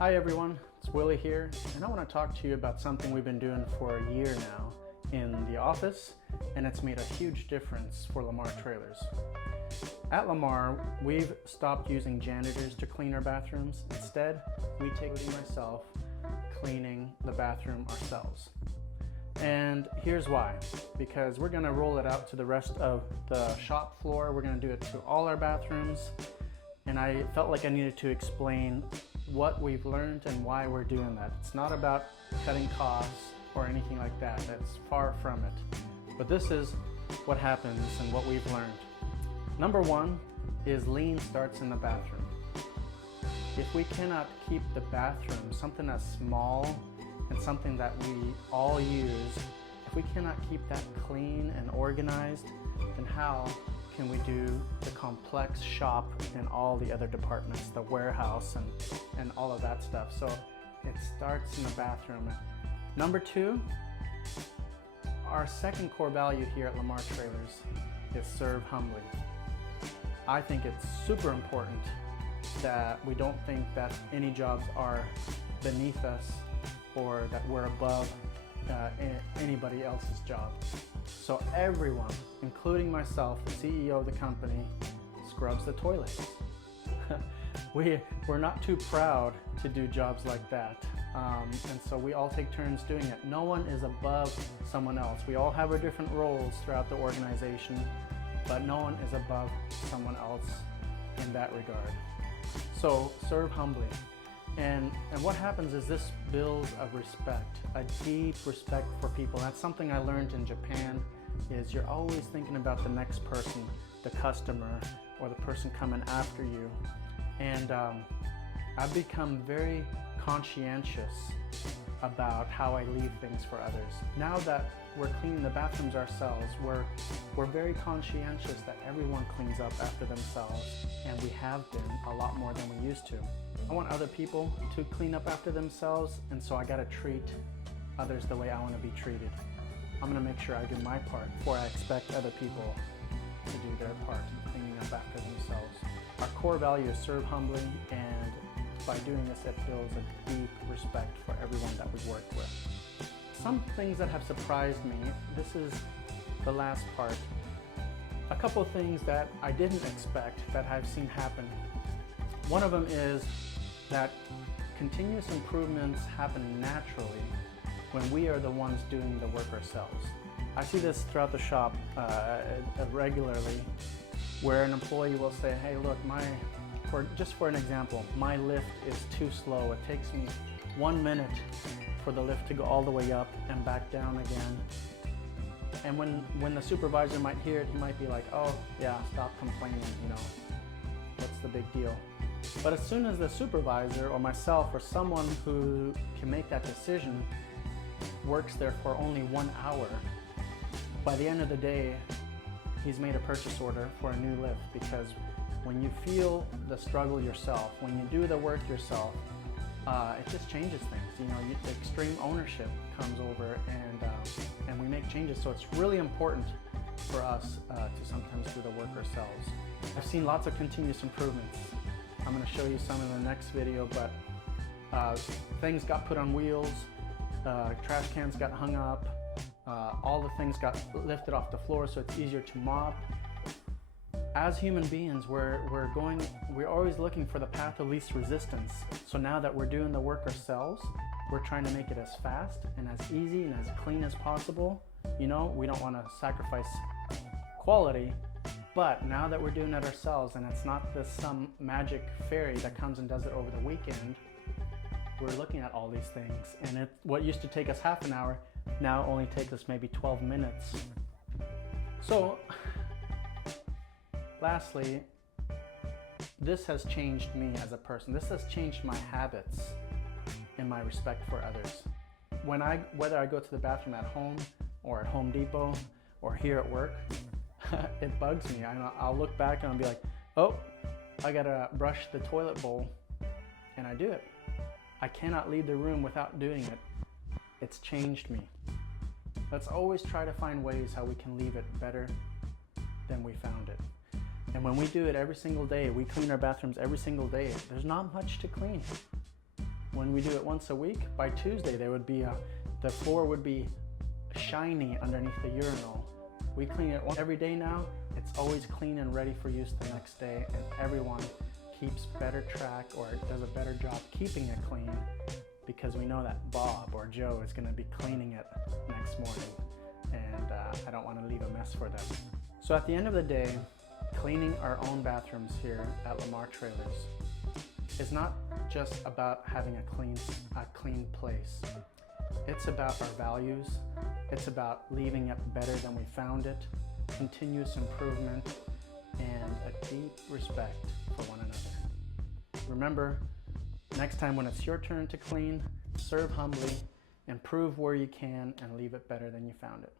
Hi everyone, it's Willie here, and I want to talk to you about something we've been doing for a year now in the office, and it's made a huge difference for Lamar trailers. At Lamar, we've stopped using janitors to clean our bathrooms. Instead, we take myself cleaning the bathroom ourselves. And here's why. Because we're going to roll it out to the rest of the shop floor. We're going to do it to all our bathrooms. And I felt like I needed to explain what we've learned and why we're doing that. It's not about cutting costs or anything like that. That's far from it. But this is what happens and what we've learned. Number one is lean starts in the bathroom. If we cannot keep the bathroom, something as small and something that we all use, if we cannot keep that clean and organized, then how can we do the complex shop and all the other departments, the warehouse and all of that stuff? So it starts in the bathroom. Number two, our second core value here at Lamar Trailers is serve humbly. I think it's super important that we don't think that any jobs are beneath us or that we're above anybody else's job. So everyone, including myself, the CEO of the company, scrubs the toilets. We're not too proud to do jobs like that. And so we all take turns doing it. No one is above someone else. We all have our different roles throughout the organization, but no one is above someone else in that regard. So serve humbly. And what happens is this builds a respect, a deep respect for people. That's something I learned in Japan, is you're always thinking about the next person, the customer, or the person coming after you. And I've become very conscientious about how I leave things for others. Now that we're cleaning the bathrooms ourselves, we're very conscientious that everyone cleans up after themselves, and we have been a lot more than we used to. I want other people to clean up after themselves, and so I gotta treat others the way I want to be treated. I'm gonna make sure I do my part before I expect other people to do their part in cleaning up after themselves. Our core value is serve humbly, and by doing this, it builds a deep respect for everyone that we work with. Some things that have surprised me, this is the last part. A couple of things that I didn't expect that I've seen happen. One of them is that continuous improvements happen naturally when we are the ones doing the work ourselves. I see this throughout the shop regularly, where an employee will say, hey look, just for an example, my lift is too slow. It takes me 1 minute for the lift to go all the way up and back down again. And when the supervisor might hear it, he might be like, oh yeah, stop complaining, what's the big deal? But as soon as the supervisor or myself or someone who can make that decision works there for only 1 hour, by the end of the day, he's made a purchase order for a new lift. Because when you feel the struggle yourself, when you do the work yourself, it just changes things. The extreme ownership comes over and we make changes. So it's really important for us to sometimes do the work ourselves. I've seen lots of continuous improvements. I'm going to show you some in the next video, but things got put on wheels, trash cans got hung up, all the things got lifted off the floor so it's easier to mop. As human beings, we're always looking for the path of least resistance. So now that we're doing the work ourselves, we're trying to make it as fast and as easy and as clean as possible. We don't want to sacrifice quality. But now that we're doing it ourselves, and it's not some magic fairy that comes and does it over the weekend, we're looking at all these things. And what used to take us half an hour now only takes us maybe 12 minutes. So, lastly, this has changed me as a person. This has changed my habits and my respect for others. Whether I go to the bathroom at home or at Home Depot or here at work, it bugs me. I'll look back and I'll be like, oh, I gotta brush the toilet bowl, and I do it. I cannot leave the room without doing it. It's changed me. Let's always try to find ways how we can leave it better than we found it. And when we do it every single day, we clean our bathrooms every single day, there's not much to clean. when we do it once a week, by Tuesday the floor would be shiny underneath the urinal. We clean it every day now. It's always clean and ready for use the next day, and everyone keeps better track or does a better job keeping it clean because we know that Bob or Joe is going to be cleaning it next morning, and I don't want to leave a mess for them. So at the end of the day, cleaning our own bathrooms here at Lamar Trailers is not just about having a clean place. It's about our values. It's about leaving it better than we found it, continuous improvement, and a deep respect for one another. Remember, next time when it's your turn to clean, serve humbly, improve where you can, and leave it better than you found it.